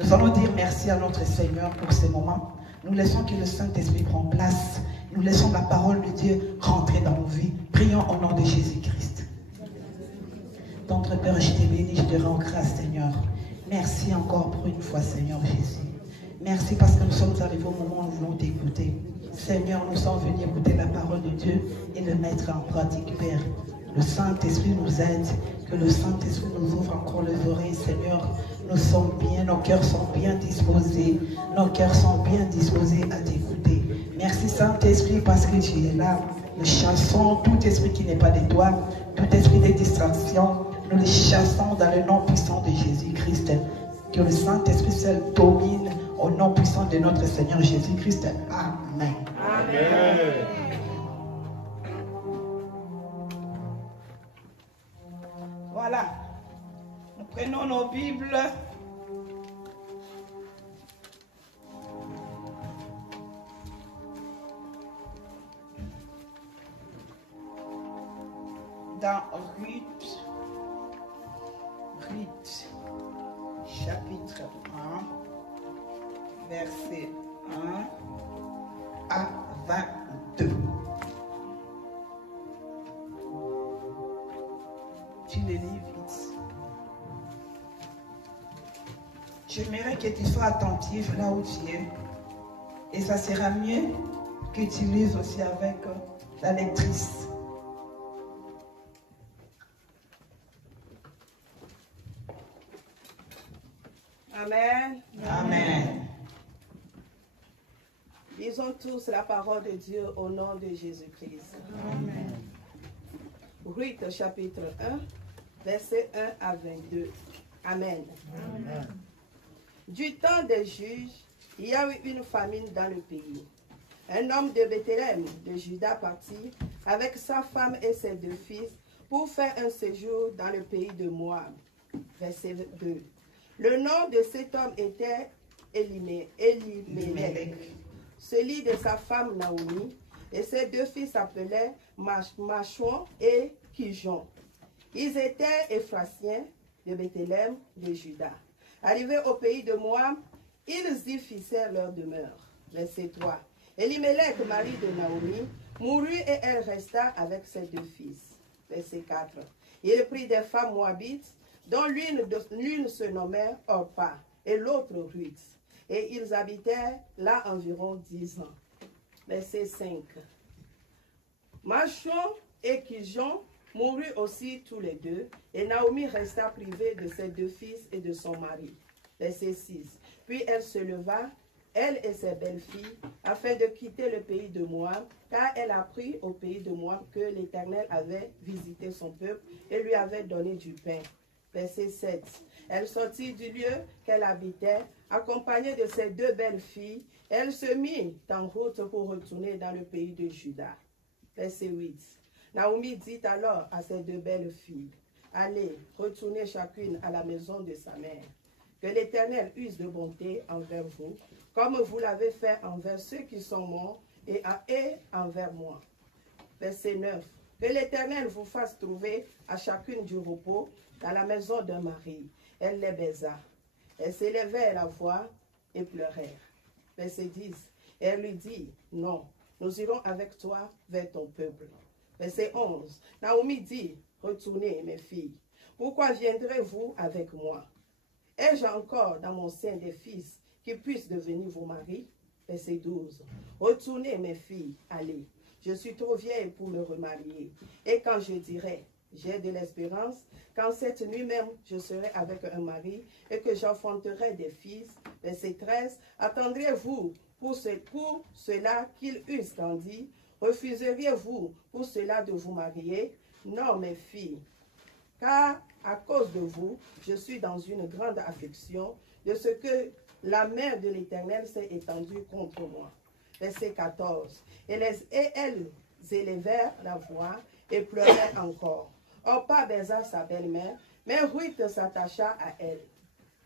Nous allons dire merci à notre Seigneur pour ces moments. Nous laissons que le Saint-Esprit prenne place. Nous laissons la parole de Dieu rentrer dans nos vies. Prions au nom de Jésus-Christ. Notre Père, je te bénis, je te rends grâce, Seigneur. Merci encore pour une fois, Seigneur Jésus. Merci parce que nous sommes arrivés au moment où nous voulons t'écouter. Seigneur, nous sommes venus écouter la parole de Dieu et le mettre en pratique, Père. Le Saint-Esprit nous aide, que le Saint-Esprit nous ouvre encore les oreilles, Seigneur. Nous sommes bien, nos cœurs sont bien disposés. Nos cœurs sont bien disposés à t'écouter. Merci Saint-Esprit parce que tu es là. Nous chassons tout esprit qui n'est pas de toi, tout esprit de distraction. Nous les chassons dans le nom puissant de Jésus-Christ. Que le Saint-Esprit seul domine au nom puissant de notre Seigneur Jésus-Christ. Amen. Amen. Voilà. Nous prenons nos Bibles. Dans Ruth, chapitre 1, verset 1 à 22. Tu le lis vite. J'aimerais que tu sois attentif là où tu es. Et ça sera mieux que tu lises aussi avec la lectrice. Amen. Amen. Lisons tous la parole de Dieu au nom de Jésus-Christ. Amen. Ruth chapitre 1, verset 1 à 22. Amen. Amen. Du temps des juges, il y a eu une famine dans le pays. Un homme de Bethléem, de Juda, partit avec sa femme et ses 2 fils pour faire un séjour dans le pays de Moab. Verset 2. Le nom de cet homme était Elimelech, celui de sa femme Naomi, et ses 2 fils s'appelaient Machon et Kijon. Ils étaient Éphrasiens de Bethléem de Juda. Arrivés au pays de Moab, ils y fixèrent leur demeure. Verset 3. Elimelech, mari de Naomi, mourut et elle resta avec ses 2 fils. Verset 4. Il prit des femmes moabites, dont l'une se nommait Orpa et l'autre Ruth. Et ils habitèrent là environ 10 ans. Verset 5. Machon et Kijon moururent aussi tous les 2, et Naomi resta privée de ses 2 fils et de son mari. Verset 6. Puis elle se leva, elle et ses belles-filles, afin de quitter le pays de Moab, car elle apprit au pays de Moab que l'Éternel avait visité son peuple et lui avait donné du pain. Verset 7. Elle sortit du lieu qu'elle habitait, accompagnée de ses 2 belles filles. Elle se mit en route pour retourner dans le pays de Juda. Verset 8. Naomi dit alors à ses 2 belles filles, « Allez, retournez chacune à la maison de sa mère. Que l'Éternel use de bonté envers vous, comme vous l'avez fait envers ceux qui sont morts et envers moi. » Verset 9. Que l'Éternel vous fasse trouver à chacune du repos dans la maison d'un mari. Elle les baisa. Elles s'élevèrent la voix et pleurèrent. Verset 10. Elle lui dit, non, nous irons avec toi vers ton peuple. Verset 11. Naomi dit, retournez mes filles. Pourquoi viendrez-vous avec moi? Ai-je encore dans mon sein des fils qui puissent devenir vos maris? Verset 12. Retournez mes filles, allez. Je suis trop vieille pour me remarier. Et quand je dirai, j'ai de l'espérance, quand cette nuit même je serai avec un mari et que j'enfanterai des fils. Verset 13. Attendriez-vous pour cela qu'ils eussent grandi? Refuseriez-vous pour cela de vous marier? Non, mes filles, car à cause de vous, je suis dans une grande affliction de ce que la main de l'Éternel s'est étendue contre moi. Verset 14. Et elles élevèrent la voix et pleuraient encore. Orpa baisa sa belle-mère, mais Ruth s'attacha à elle.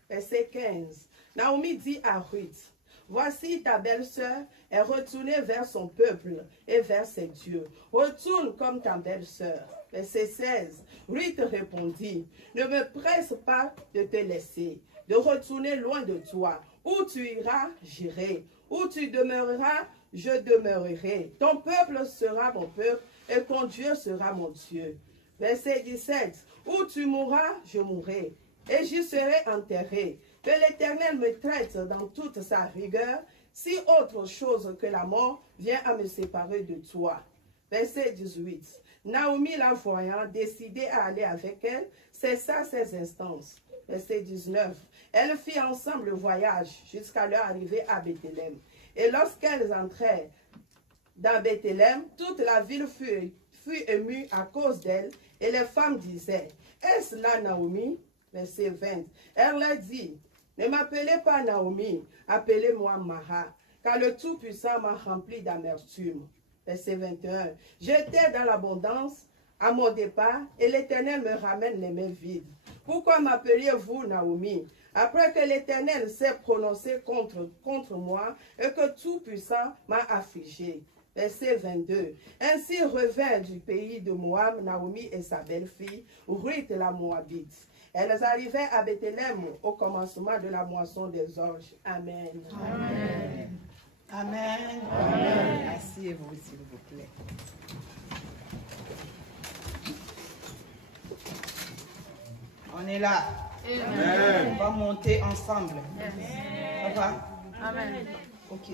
Verset 15. Naomi dit à Ruth, voici ta belle-sœur est retournée vers son peuple et vers ses dieux. Retourne comme ta belle-sœur. Verset 16. Ruth répondit, ne me presse pas de te laisser. de retourner loin de toi. Où tu iras, j'irai. Où tu demeureras, je demeurerai. Ton peuple sera mon peuple et ton Dieu sera mon Dieu. Verset 17. Où tu mourras, je mourrai et j'y serai enterré. Que l'Éternel me traite dans toute sa rigueur, si autre chose que la mort vient à me séparer de toi. Verset 18. Naomi, la voyant, décidée à aller avec elle, cessa ses instances. Verset 19. Elles firent ensemble le voyage jusqu'à leur arrivée à Bethléem. Et lorsqu'elles entrèrent dans Bethléem, toute la ville fut émue à cause d'elle, et les femmes disaient, est-ce là Naomi? Verset 20. Elle leur dit, ne m'appelez pas Naomi, appelez-moi Mara, car le Tout-Puissant m'a rempli d'amertume. Verset 21. J'étais dans l'abondance à mon départ, et l'Éternel me ramène les mains vides. Pourquoi m'appeliez-vous Naomi? Après que l'Éternel s'est prononcé contre moi, et que Tout-Puissant m'a affligé. Verset 22. Ainsi revint du pays de Moab Naomi et sa belle-fille, Ruth la Moabite. Elles arrivaient à Bethléem au commencement de la moisson des orges. Amen. Amen. Amen. Amen. Asseyez-vous, s'il vous plaît. On est là. Amen. On va monter ensemble. Ça va? Amen. Ok.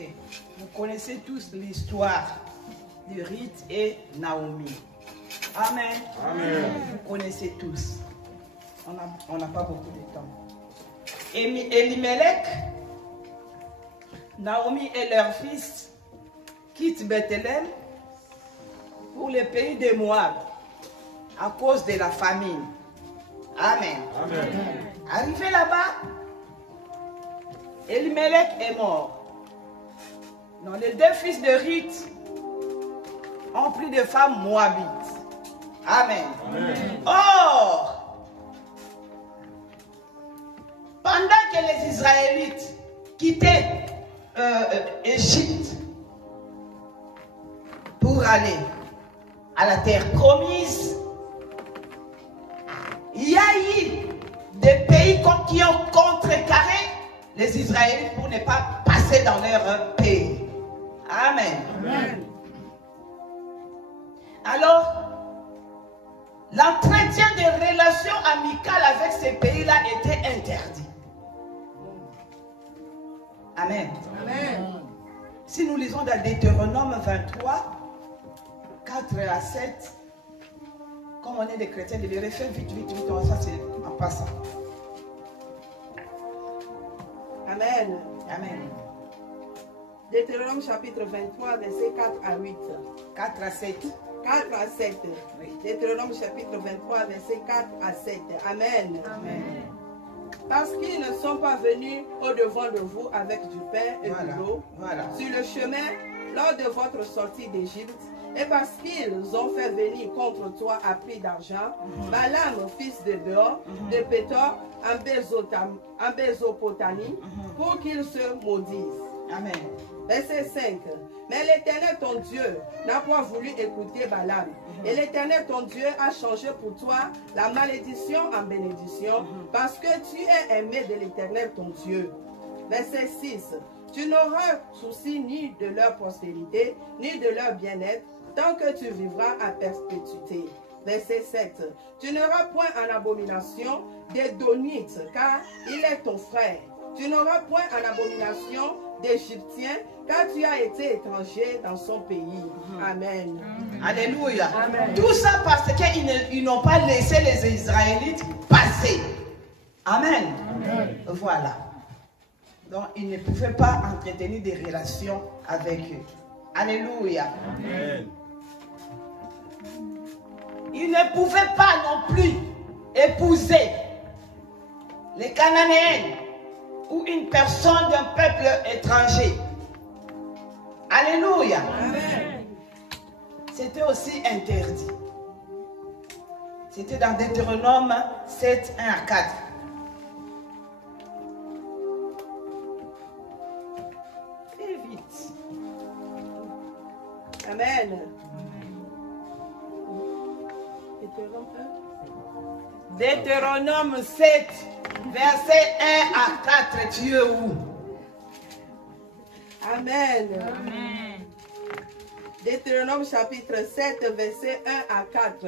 Vous connaissez tous l'histoire de Ruth et Naomi. Amen. Amen. Vous connaissez tous. On n'a pas beaucoup de temps. Elimelech, Naomi et leur fils quittent Bethléem pour le pays de Moab à cause de la famine. Amen. Amen. Arrivé là-bas, Elimelech est mort. Donc, les deux fils de Ruth ont pris des femmes moabites. Amen. Amen. Or, pendant que les Israélites quittaient Égypte pour aller à la terre promise, il y a eu des pays qui ont contrecarré les Israélites pour ne pas passer dans leur pays. Amen. Amen. Alors, l'entretien des relations amicales avec ces pays-là était interdit. Amen. Amen. Si nous lisons dans Deutéronome 23, 4 à 7, comme on est des chrétiens, de les refaire vite, ça c'est en passant. Amen. Amen. Deutéronome chapitre 23, versets 4 à 8. 4 à 7. 4 à 7. Oui. Deutéronome chapitre 23, versets 4 à 7. Amen. Amen. Parce qu'ils ne sont pas venus au-devant de vous avec du pain et Voilà. de l'eau Voilà. sur le chemin lors de votre sortie d'Égypte, et parce qu'ils ont fait venir contre toi à prix d'argent Balaam, fils de Beor, de Pétor, en Mésopotamie, pour qu'ils se maudissent. Amen. Verset 5. Mais l'Éternel ton Dieu n'a pas voulu écouter Balaam. Et l'Éternel ton Dieu a changé pour toi la malédiction en bénédiction, parce que tu es aimé de l'Éternel ton Dieu. Verset 6. Tu n'auras souci ni de leur prospérité, ni de leur bien-être, tant que tu vivras à perpétuité. Verset 7. Tu n'auras point en abomination des Donites, car il est ton frère. Tu n'auras point en abomination d'Égyptiens, car tu as été étranger dans son pays. Amen. Alléluia. Amen. Tout ça parce qu'ils n'ont pas laissé les Israélites passer. Amen. Amen. Voilà. Donc, ils ne pouvaient pas entretenir des relations avec eux. Alléluia. Amen. Ils ne pouvaient pas non plus épouser les Cananéens ou une personne d'un peuple étranger. Alléluia. Amen. C'était aussi interdit. C'était dans Deutéronome 7, 1 à 4. Fais vite. Amen. Deutéronome 1. Deutéronome 7, Verset 1 à 4, tu es où? Amen. Amen. Deutéronome chapitre 7, verset 1 à 4.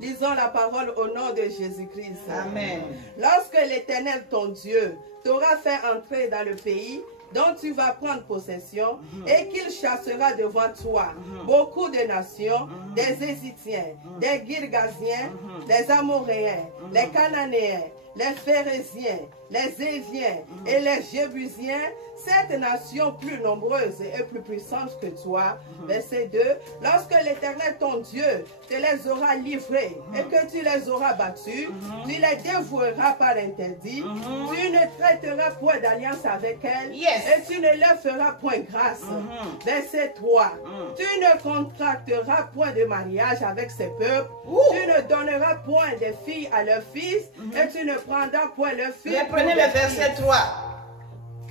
Lisons la parole au nom de Jésus-Christ. Amen. Lorsque l'Éternel, ton Dieu, t'aura fait entrer dans le pays dont tu vas prendre possession et qu'il chassera devant toi beaucoup de nations, des Égyptiens, des Girgasiens, des Amoréens, les Cananéens, les Phérésiens, les Éviens et les Jébusiens, cette nation plus nombreuse et plus puissante que toi. Verset 2. Lorsque l'Éternel ton Dieu te les aura livrés et que tu les auras battus, tu les dévoueras par interdit, tu ne traiteras point d'alliance avec elles et tu ne leur feras point grâce. Verset 3. Tu ne contracteras point de mariage avec ces peuples, tu ne donneras point de filles à leurs fils et tu ne prendras point leurs filles. Reprenez le verset 3.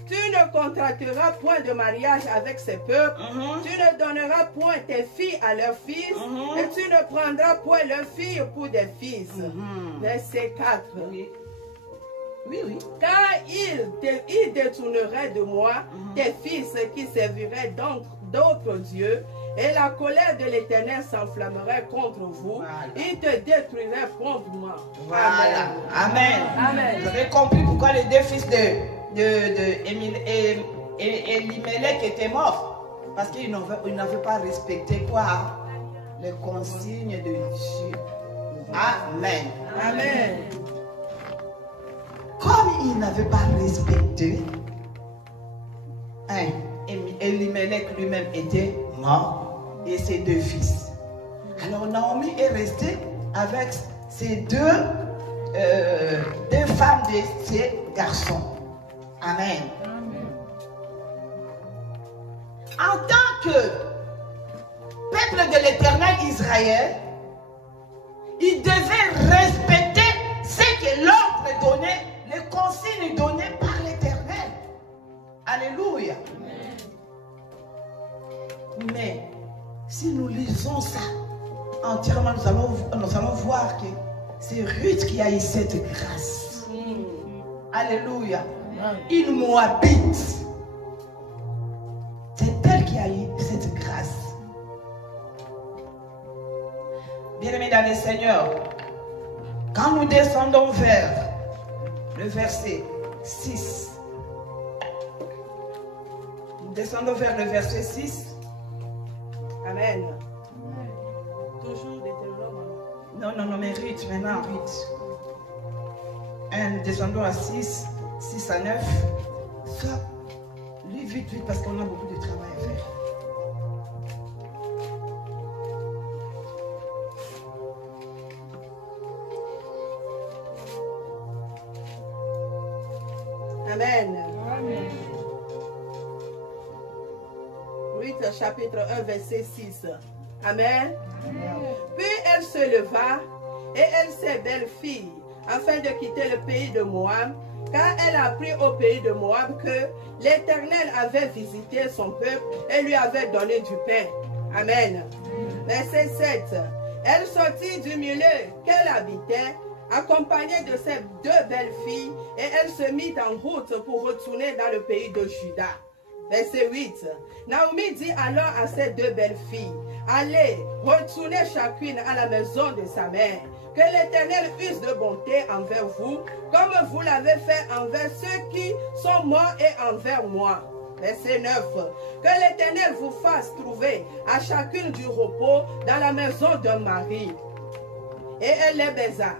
Tu ne contracteras point de mariage avec ces peuples, tu ne donneras point tes filles à leurs fils, et tu ne prendras point leurs filles pour des fils. Verset 4. Oui. Car ils détourneraient de moi tes fils qui serviraient d'autres dieux, et la colère de l'Éternel s'enflammerait contre vous. Voilà. Il te détruirait promptement. Voilà. Amen. Amen. Vous avez compris pourquoi les deux fils Elimelech étaient morts. Parce qu'ils n'avaient pas respecté quoi? Les consignes de Dieu. Amen. Amen. Comme ils n'avaient pas respecté, Elimelech lui-même était mort et ses deux fils. Alors Naomi est restée avec ces deux femmes de ses garçons. Amen. En tant que peuple de l'Éternel Israël, il devait respecter ce que l'ordre donnait, les consignes données par l'Éternel. Alléluia. Mais si nous lisons ça entièrement, nous allons voir que c'est Ruth qui a eu cette grâce. Alléluia. Une Moabite. C'est elle qui a eu cette grâce. Bien-aimés dans le Seigneur, quand nous descendons vers le verset 6, nous descendons vers le verset 6. Amen. Toujours Deutéronome. Non, mais Ruth, maintenant Ruth. 1, descendons à 6, 6 à 9. Ça, lis vite, parce qu'on a beaucoup de travail à faire. Amen. Ruth, chapitre 1, verset 6. Amen. Puis elle se leva et elle s'est belle-fille afin de quitter le pays de Moab, car elle apprit au pays de Moab que l'Éternel avait visité son peuple et lui avait donné du pain. Amen. Verset 7. Elle sortit du milieu qu'elle habitait, accompagnée de ses deux belles filles, et elle se mit en route pour retourner dans le pays de Juda. Verset 8. Naomi dit alors à ses deux belles filles, allez, retournez chacune à la maison de sa mère. Que l'Éternel use de bonté envers vous, comme vous l'avez fait envers ceux qui sont morts et envers moi. Verset 9. Que l'Éternel vous fasse trouver à chacune du repos dans la maison d'un mari. Et elle les baisa.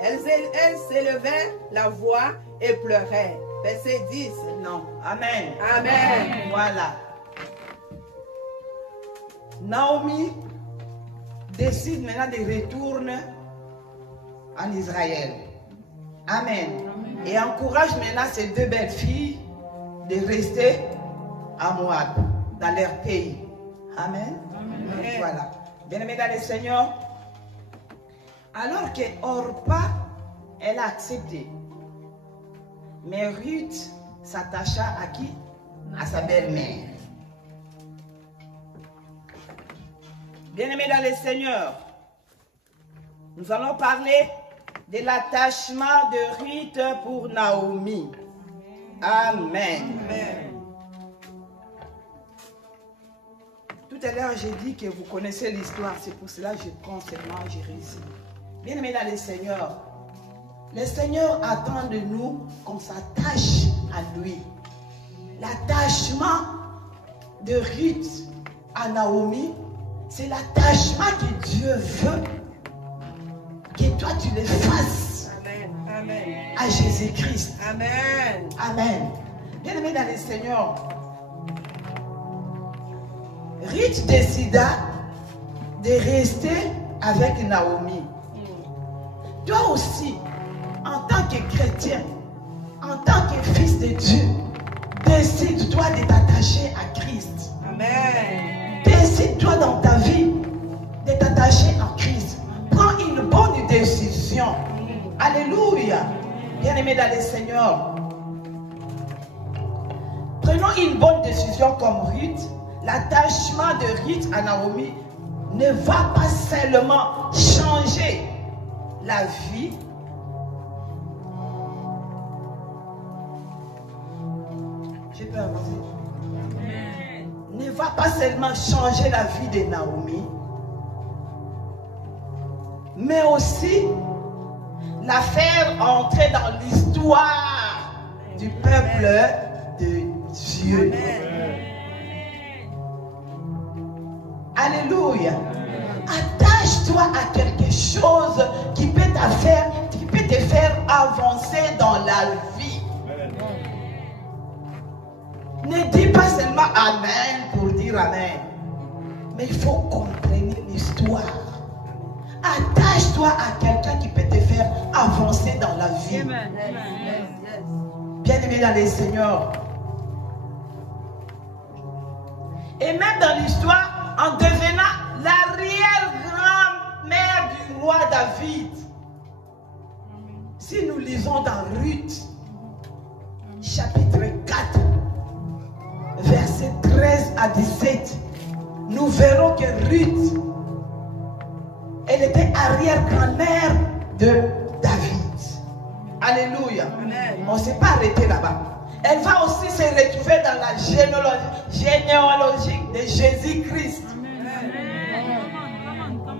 Elle s'élevait la voix et pleurait. Verset 10. Non. Amen. Amen. Voilà. Naomi décide maintenant de retourner en Israël. Amen. Et encourage maintenant ces deux belles filles de rester à Moab, dans leur pays. Amen. Amen. Voilà. Bien-aimés dans le Seigneur, alors que Orpa, elle a accepté. Mais Ruth s'attacha à qui? À sa belle-mère. Bien-aimés dans le Seigneur, nous allons parler de l'attachement de Ruth pour Naomi. Amen. Tout à l'heure, j'ai dit que vous connaissez l'histoire. C'est pour cela que je prends seulement, j'ai réussi. Bien-aimés dans le Seigneur attend de nous qu'on s'attache à lui. L'attachement de Ruth à Naomi, c'est l'attachement que Dieu veut que toi tu le fasses. Amen. Amen. À Jésus-Christ. Amen. Amen. Bien-aimés dans le Seigneur, Ruth décida de rester avec Naomi. Toi aussi, en tant que chrétien, en tant que fils de Dieu, décide-toi de t'attacher à Christ. Amen. Décide-toi dans ta vie de t'attacher à Christ. Prends une bonne décision. Alléluia. Bien-aimés dans le Seigneur, prenons une bonne décision comme Ruth. L'attachement de Ruth à Naomi ne va pas seulement changer la vie, je peux avancer, ne va pas seulement changer la vie de Naomi, mais aussi la faire entrer dans l'histoire du peuple de Dieu. Alléluia. Attache-toi à quelque chose qui peut te faire avancer dans la vie. Ne dis pas seulement Amen pour dire Amen. Mais il faut comprendre l'histoire. Attache-toi à quelqu'un qui peut te faire avancer dans la vie. Bien-aimé dans les Seigneurs. Et même dans l'histoire, en devenant l'arrière-grand-mère du roi David. Si nous lisons dans Ruth, chapitre 4, versets 13 à 17, nous verrons que Ruth, elle était arrière-grand-mère de David. Alléluia. On ne s'est pas arrêté là-bas. Elle va aussi se retrouver dans la généalogie de Jésus-Christ.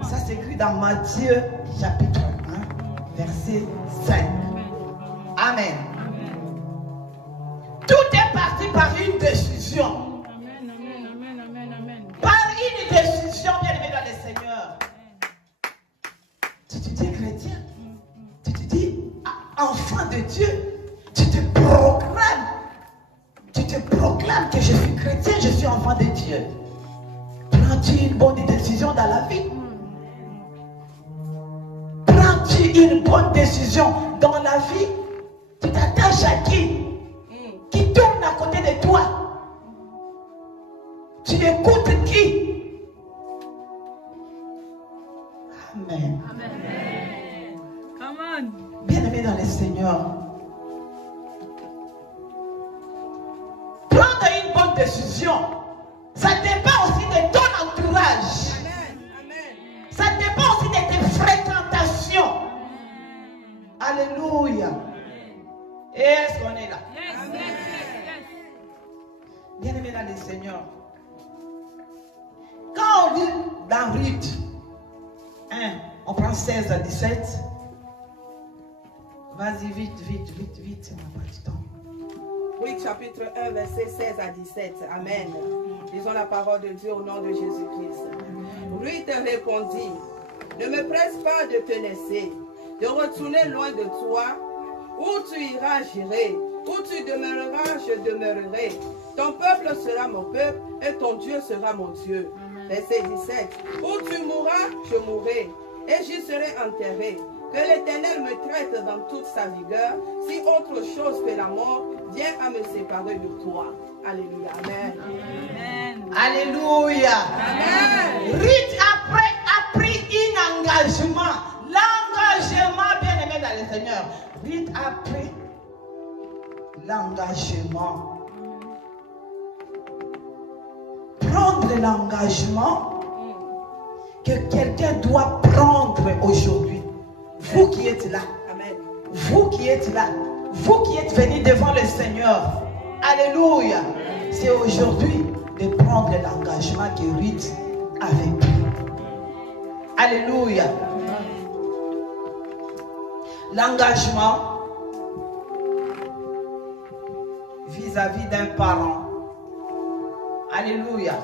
Ça s'écrit dans Matthieu chapitre 1, verset 5. Amen. Tout est parti par une décision. Par une décision, bien-aimé dans le Seigneur. Tu te dis chrétien. Tu te dis enfant de Dieu. Tu te proclames. Tu te proclames que je suis chrétien, je suis enfant de Dieu. Prends-tu une bonne décision dans la vie? Prends-tu une bonne décision dans la vie? Tu t'attaches à qui? Qui tourne à côté de toi? Tu écoutes qui? Amen. Bien-aimé dans le Seigneur, prendre une bonne décision, ça dépend aussi de ton entourage. Ça dépend aussi de tes fréquentations. Alléluia. Et est-ce qu'on est là? Bien-aimé dans le Seigneur, quand on lit dans Ruth 1, on prend 16 à 17. Vas-y, vite, on n'a pas du temps. Oui, chapitre 1, verset 16 à 17. Amen. Lisons la parole de Dieu au nom de Jésus-Christ. Ruth répondit, ne me presse pas de te laisser, de retourner loin de toi. Où tu iras, j'irai. Où tu demeureras, je demeurerai. Ton peuple sera mon peuple et ton Dieu sera mon Dieu. Verset 17. Où tu mourras, je mourrai et j'y serai enterré. Que l'Éternel me traite dans toute sa vigueur, si autre chose que la mort vient à me séparer de toi. Alléluia. Amen. Amen. Alléluia. Amen. Ruth après a pris un engagement. L'engagement, bien-aimé dans le Seigneur. Ruth a pris l'engagement. Prendre l'engagement que quelqu'un doit prendre aujourd'hui. Vous qui êtes là, vous qui êtes là, vous qui êtes venus devant le Seigneur, alléluia, c'est aujourd'hui de prendre l'engagement que Ruth avait pris. Alléluia. L'engagement vis-à-vis d'un parent. Alléluia.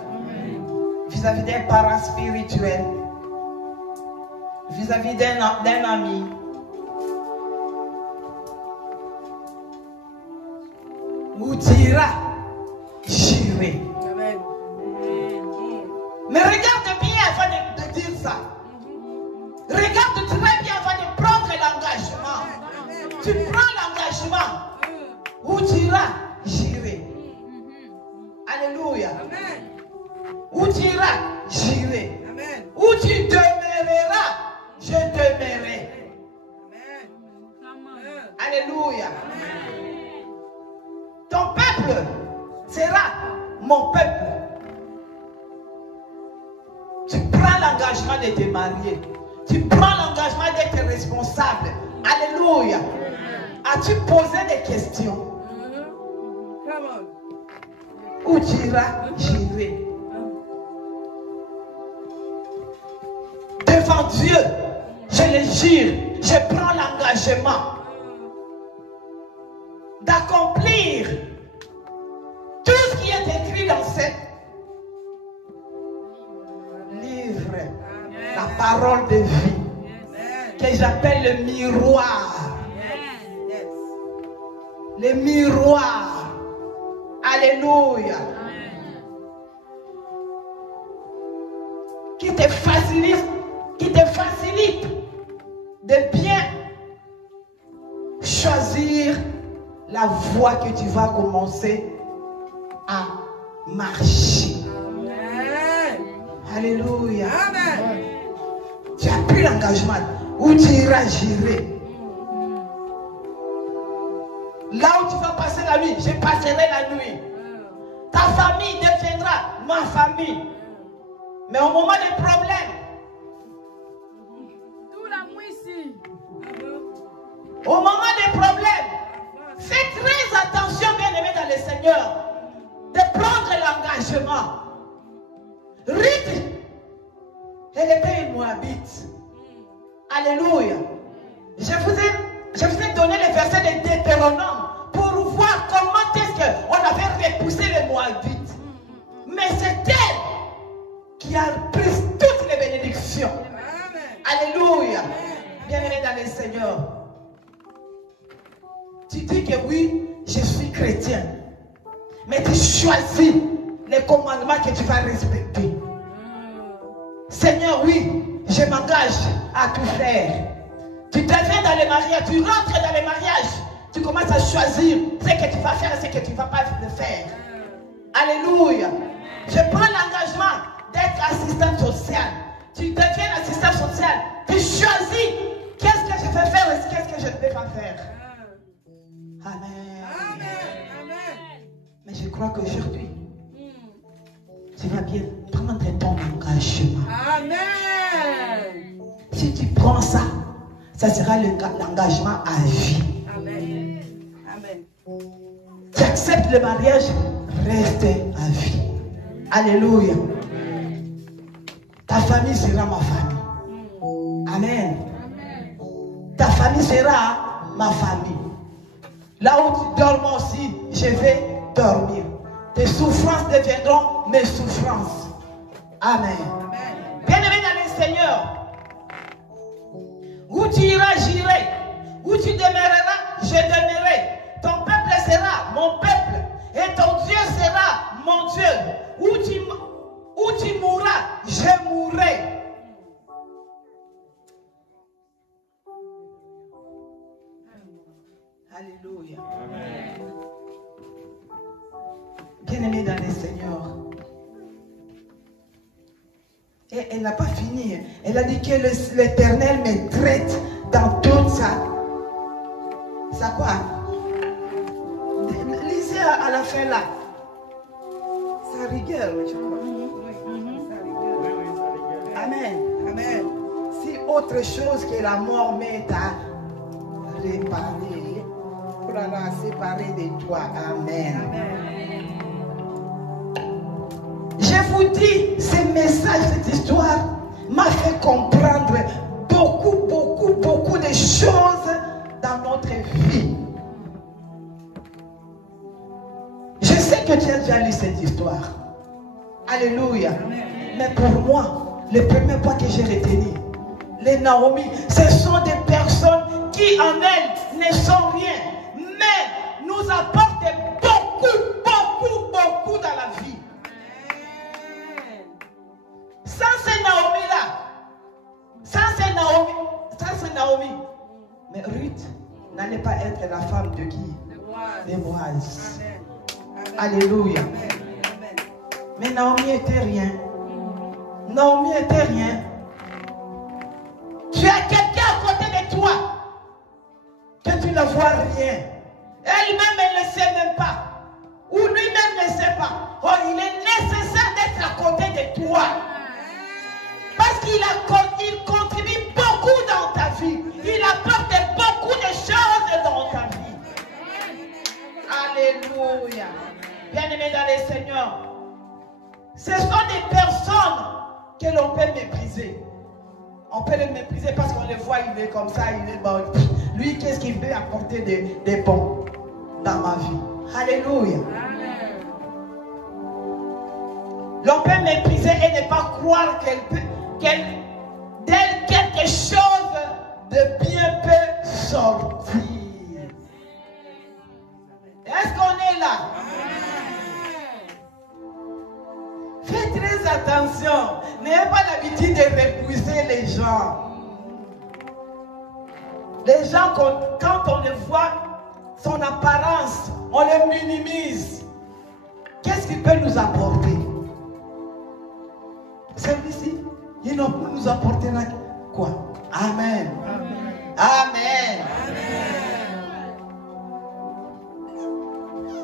Vis-à-vis d'un parent spirituel. Vis-à-vis d'un ami. Vous dira, j'irai. Mais regarde bien avant de dire ça. Regarde très bien avant de prendre l'engagement. Tu prends l'engagement. Où tu iras, j'irai. Alléluia. Où tu iras, j'irai. Où tu demeureras, je demeurerai. Alléluia. Ton peuple sera mon peuple. Tu prends l'engagement de te marier. Tu prends l'engagement d'être responsable. Alléluia. As-tu posé des questions? Où tu iras, j'irai. Devant Dieu, je le jure, je prends l'engagement d'accomplir tout ce qui est écrit dans ce livre, la parole de vie, que j'appelle le miroir. Le miroir. Alléluia. Qui te facilite de bien choisir la voie que tu vas commencer à marcher. Alléluia. Tu as pris l'engagement. Où tu iras, j'irai. Là où tu vas passer la nuit, je passerai la nuit. Ta famille deviendra ma famille. Mais au moment des problèmes, au moment des problèmes, fais très attention, bien-aimés dans le Seigneur, de prendre l'engagement. Ruth, elle était une Moabite. Alléluia. Je vous ai donné les versets de Deutéronome pour voir comment est-ce qu'on avait repoussé les Moabites. Mais c'est elle qui a pris toutes les bénédictions. Alléluia. Bien-aimés dans le Seigneur. Tu dis que oui, je suis chrétien. Mais tu choisis les commandements que tu vas respecter. Seigneur, oui, je m'engage à tout faire. Tu deviens dans les mariages, tu rentres dans les mariages. Tu commences à choisir ce que tu vas faire et ce que tu ne vas pas faire. Alléluia. Je prends l'engagement d'être assistant social. Tu deviens assistant social. Tu choisis qu'est-ce que je vais faire et qu'est-ce que je ne vais pas faire. Amen. Amen. Mais je crois qu'aujourd'hui, tu vas bien prendre ton engagement. Amen. Si tu prends ça, ça sera l'engagement à vie. Amen. Amen. Tu acceptes le mariage, reste à vie. Alléluia. Ta famille sera ma famille. Amen. Ta famille sera ma famille. Là où tu dors aussi, je vais dormir. Tes souffrances deviendront mes souffrances. Amen. Bien-aimé dans le Seigneur, où tu iras, j'irai. Où tu demeureras, je demeurerai. Ton peuple sera mon peuple. Et ton Dieu sera mon Dieu. Où tu mourras, je mourrai. Alléluia. Bien-aimé dans le Seigneur. Et elle n'a pas fini. Elle a dit que l'Éternel me traite dans toute sa quoi? Lisez à la fin là. Sa rigueur, je crois. Amen. Amen. Si autre chose que la mort m'est séparer de toi. Amen. Je vous dis, ce message, cette histoire m'a fait comprendre beaucoup de choses dans notre vie. Je sais que tu as déjà lu cette histoire. Alléluia. Mais pour moi, le premier point que j'ai retenu, les Naomi, ce sont des personnes qui en elles ne sont rien, mais nous apportent beaucoup dans la vie. Sans ces Naomi, mais Ruth n'allait pas être la femme de qui? De Boaz. Alléluia. Mais Naomi était rien. Naomi était rien. Tu as quelqu'un à côté de toi que tu ne vois rien. Elle-même, elle ne sait même pas. Ou lui-même ne sait pas. Oh, il est nécessaire d'être à côté de toi. Parce qu'il contribue beaucoup dans ta vie. Il apporte beaucoup de choses dans ta vie. Alléluia. Bien-aimés dans les Seigneurs, ce sont des personnes que l'on peut mépriser. On peut les mépriser parce qu'on les voit, il est comme ça, il est bon. Lui, qu'est-ce qu'il veut apporter de bon dans ma vie? Alléluia. L'on peut mépriser et ne pas croire d'elle quelque chose de bien peut sortir. Est-ce qu'on est là? Faites très attention. N'ayez pas l'habitude de repousser les gens. Les gens, quand on les voit, son apparence, on les minimise. Qu'est-ce qu'il peut nous apporter? Celui-ci, il ne peut nous apporter là quoi? Amen. Amen. Amen. Amen.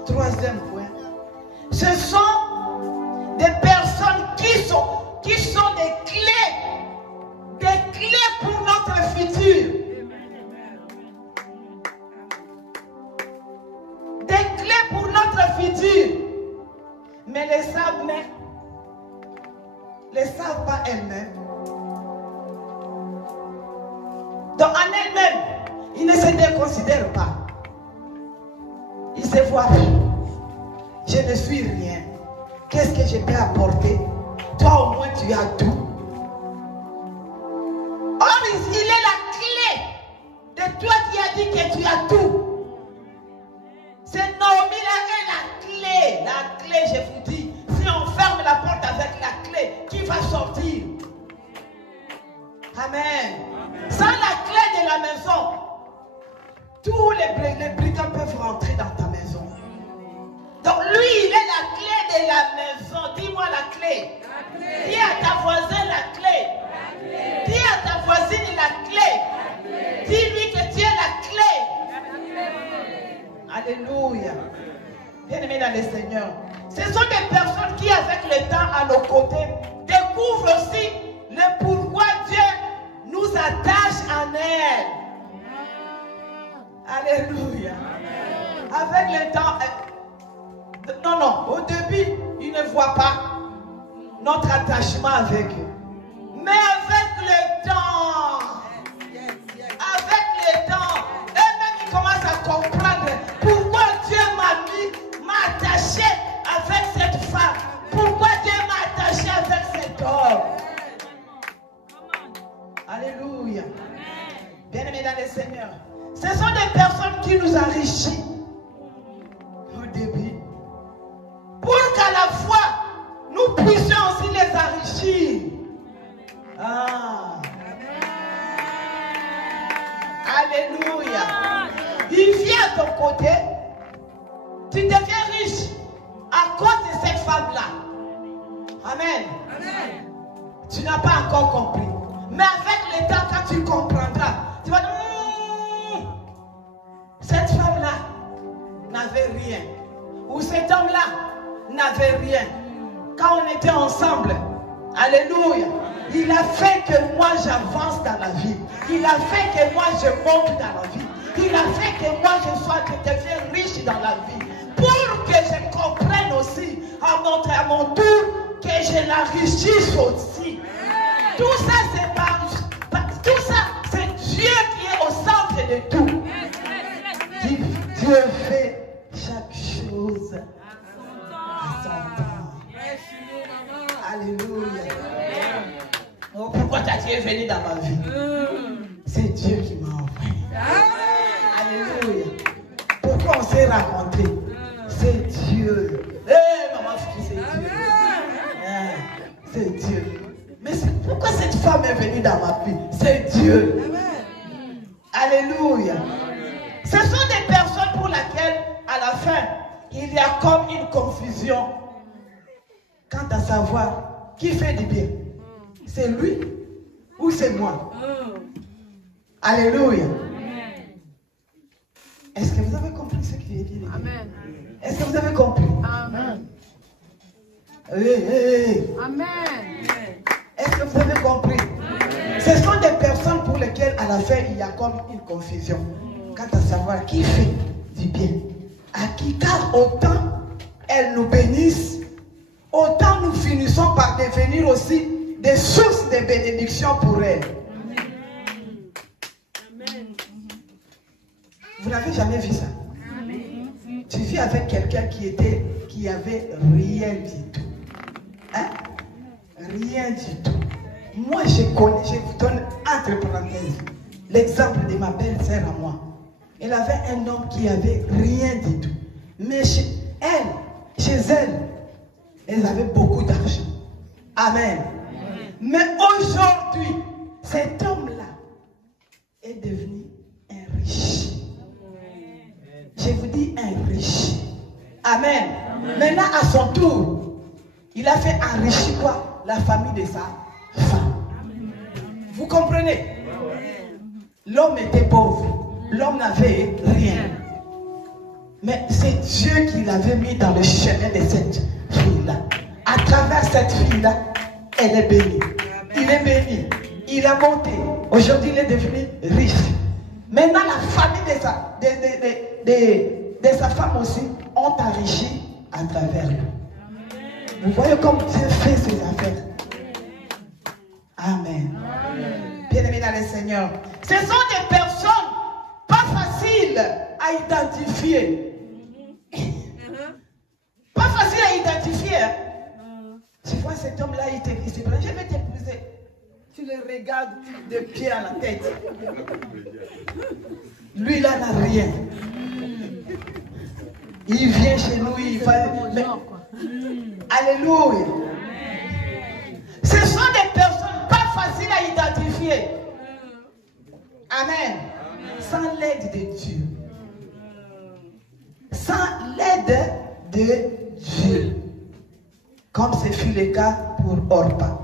Troisième point. Ce sont des personnes qui sont des clés pour notre futur. Des clés pour notre futur. Mais les savent pas elles-mêmes. Donc en elles-mêmes, ils ne se déconsidèrent pas. Ils se voient, je ne suis rien. Qu'est-ce que je peux apporter? Toi au moins tu as tout. Or il est la clé de toi qui as dit que tu as tout. C'est Naomi là est la clé. La clé, je vous dis, si on ferme la porte avec la clé, qui va sortir? Amen. Sans la clé de la maison, tous les brigands peuvent rentrer dans ta maison. Donc lui, il est la clé de la maison. Dis-moi la clé. Dis à ta voisine la clé. Dis à ta voisine la clé. Dis-lui que tu es la clé. Alléluia. Bien-aimés dans le Seigneur, ce sont des personnes qui, avec le temps à nos côtés, découvrent aussi le pourquoi Dieu nous attache en elle. Alléluia. Avec le temps, non, au début, ils ne voient pas notre attachement avec eux. Mais avec le temps, eux-mêmes, ils commencent à comprendre pourquoi Dieu m'a attaché avec cette femme. Pourquoi Dieu m'a attaché avec cet homme. Alléluia. Bien-aimés dans le Seigneur, ce sont des personnes qui nous enrichissent au début, pour qu'à la fois nous puissions aussi les enrichir. Alléluia. Il vient à ton côté, tu deviens riche à cause de cette femme-là. Amen. Amen. Tu n'as pas encore compris. Mais avec le temps, quand tu comprendras, tu vas dire, cette femme-là n'avait rien. Ou cet homme-là n'avait rien. Quand on était ensemble, alléluia, il a fait que moi j'avance dans la vie. Il a fait que moi je monte dans la vie. Il a fait que moi je devienne riche dans la vie. Pour que je comprenne aussi à mon tour que je l'enrichisse aussi. Tout ça c'est tout ça c'est Dieu qui est au centre de tout. Dieu fait chaque chose à son temps. Alléluia. Oh, pourquoi tu es venu dans ma vie? C'est Dieu qui m'a envoyé. Alléluia. Pourquoi on s'est rencontrés? C'est Dieu. Maman, c'est Dieu. C'est Dieu. Mais pourquoi cette femme est venue dans ma vie? C'est Dieu. Alléluia. Ce sont des personnes pour lesquelles, à la fin, il y a comme une confusion quant à savoir qui fait du bien. C'est lui ou c'est moi? Alléluia. Est-ce que vous avez compris ce qu'il est dit? Amen. Est-ce que vous avez compris? Amen. Amen. Est-ce que vous avez compris? Ce sont des personnes pour lesquelles à la fin il y a comme une confusion quant à savoir qui fait du bien à qui, car autant elles nous bénissent, autant nous finissons par devenir aussi des sources de bénédiction pour elles. Vous n'avez jamais vu ça? Tu vis avec quelqu'un qui avait rien du tout. Hein? Rien du tout. Moi, je vous donne entre parenthèses l'exemple de ma belle-sœur à moi. Elle avait un homme qui avait rien du tout. Mais chez elle, elle avait beaucoup d'argent. Amen. Mais aujourd'hui, cet homme-là est devenu un riche. Je vous dis un riche. Amen. Maintenant, à son tour, il a fait enrichir quoi? La famille de sa femme. Vous comprenez? L'homme était pauvre. L'homme n'avait rien. Mais c'est Dieu qui l'avait mis dans le chemin de cette fille-là. À travers cette fille-là, elle est bénie. Il est béni. Il a monté. Aujourd'hui, il est devenu riche. Maintenant, la famille de sa femme aussi ont enrichi à travers lui. Vous voyez comme Dieu fait ses affaires. Amen. Bien-aimés dans le Seigneur. Ce sont des personnes pas faciles à identifier. Pas facile à identifier. Tu vois cet homme-là, il se prend. Je vais t'épouser. Tu le regardes de pied à la tête. Lui, là, n'a rien. Il vient chez nous, il va. Mais... Alléluia. Ce sont des personnes pas faciles à identifier. Amen. Sans l'aide de Dieu. Sans l'aide de Dieu. Comme ce fut le cas pour Orpa.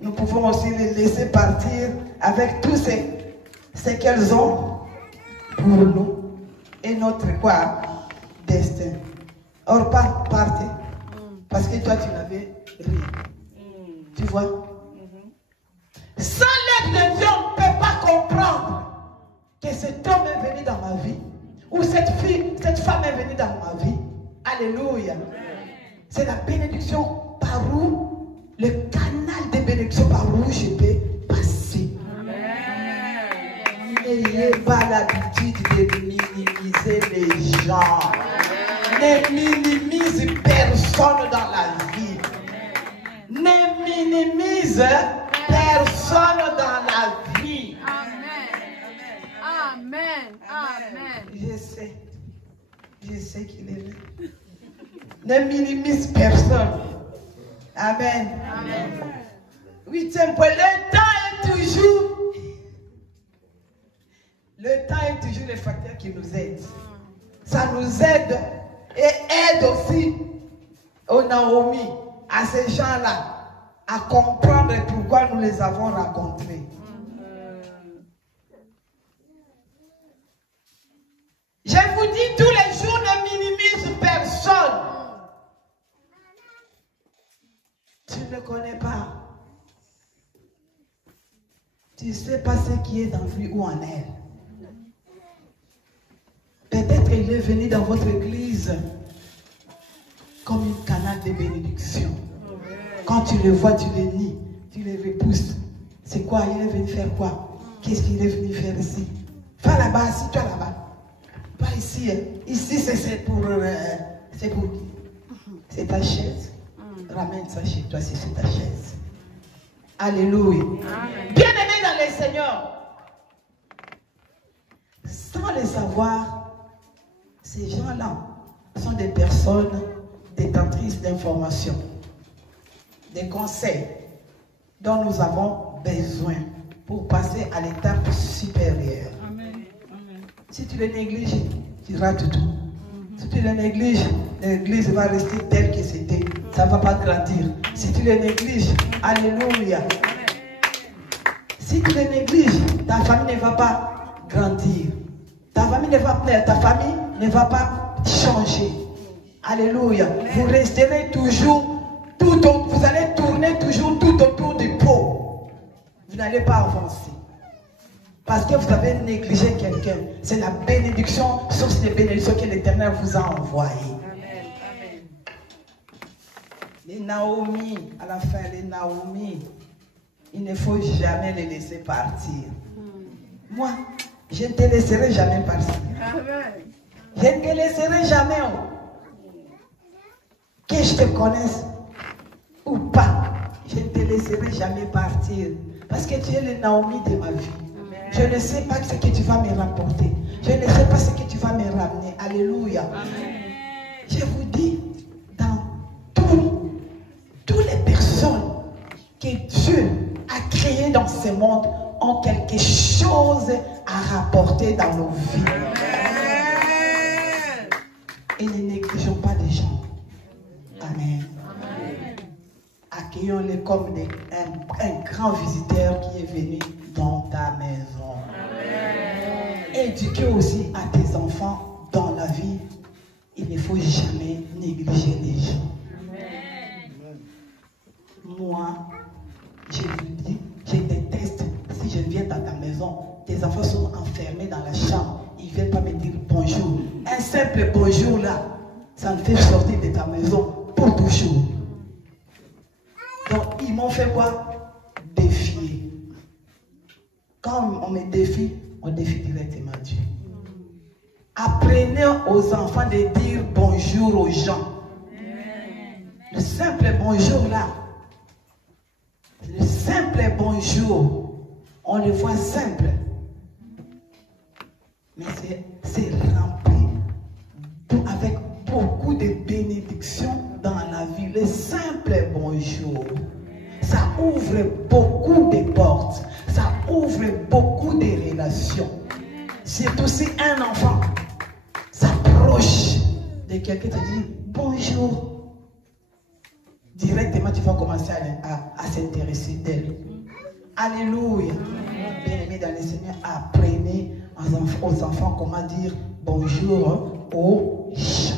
Nous pouvons aussi les laisser partir avec tout ce qu'elles ont pour nous et notre quoi? Destin. Orpa partait parce que toi tu n'avais rien. Tu vois? Sans l'aide de Dieu, on ne peut pas comprendre que cet homme est venu dans ma vie ou cette femme est venue dans ma vie. Alléluia. C'est la bénédiction par où, le canal de bénédiction par où je peux passer. N'ayez pas l'habitude de minimiser les gens. Ne minimise personne dans la vie. Ne minimise personne dans la vie. Amen. Amen. Je sais qu'il est là. Ne minimise personne. Amen. Amen. Huitième point, le temps est toujours le facteur qui nous aide. Ça nous aide et aide aussi aux Naomi, à ces gens-là, à comprendre pourquoi nous les avons rencontrés. Je vous dis tous les jours, ne minimise personne. Tu ne connais pas. Tu ne sais pas ce qui est dans lui ou en elle. Peut-être il est venu dans votre église comme un canal de bénédiction. Quand tu le vois, tu le nies, tu le repousses. C'est quoi? Il est venu faire quoi? Qu'est-ce qu'il est venu faire ici? Va là-bas, assis-toi là-bas. Pas ici. Hein. Ici, c'est pour c'est ta chaise. Ramène ça chez toi si c'est ta chaise. Alléluia. Bien-aimés dans le Seigneur. Sans le savoir, ces gens-là sont des personnes détentrices d'informations, des conseils dont nous avons besoin pour passer à l'étape supérieure. Amen. Si tu les négliges, tu rates tout. Si tu les négliges, l'église va rester telle que c'était. Ça ne va pas grandir. Si tu les négliges, alléluia. Si tu les négliges, ta famille ne va pas grandir. Ta famille ne va pas changer. Alléluia. Vous resterez toujours vous allez tourner toujours tout autour du pot. Vous n'allez pas avancer. Parce que vous avez négligé quelqu'un. C'est la bénédiction, source de bénédiction que l'Éternel vous a envoyée. Amen. Les Naomi, à la fin, les Naomi, il ne faut jamais les laisser partir. Moi, je ne te laisserai jamais partir. Amen. Je ne te laisserai jamais. Que je te connaisse ou pas, je ne te laisserai jamais partir. Parce que tu es le Naomi de ma vie. Je ne sais pas ce que tu vas me rapporter. Je ne sais pas ce que tu vas me ramener. Alléluia. Amen. Je vous dis, dans toutes les personnes que Dieu a créées dans ce monde ont quelque chose à rapporter dans nos vies. Amen. Et ne négligeons pas les gens. Amen. Accueillons-les comme un grand visiteur qui est venu dans ta maison. Éduquez aussi à tes enfants dans la vie. Il ne faut jamais négliger les gens. Moi, je vous dis, je déteste si je viens dans ta maison, tes enfants sont enfermés dans la chambre, ils ne viennent pas me dire bonjour. Un simple bonjour là, ça me fait sortir de ta maison pour toujours. Donc, ils m'ont fait quoi? Défier. Quand on me défie, on défie directement Dieu. Apprenez aux enfants de dire bonjour aux gens. Le simple bonjour là, le simple bonjour, on le voit simple, mais c'est rempli avec beaucoup de bénédictions dans la vie. Le simple bonjour, ça ouvre beaucoup de portes, ça ouvre beaucoup de relations. C'est aussi un enfant s'approche de quelqu'un qui te dit bonjour. Directement, tu vas commencer à s'intéresser d'elle. Alléluia. Bien-aimés dans le Seigneur, apprenez aux enfants comment dire bonjour aux gens.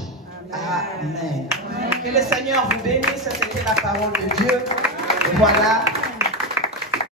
Amen. Que le Seigneur vous bénisse. C'était la parole de Dieu. Voilà.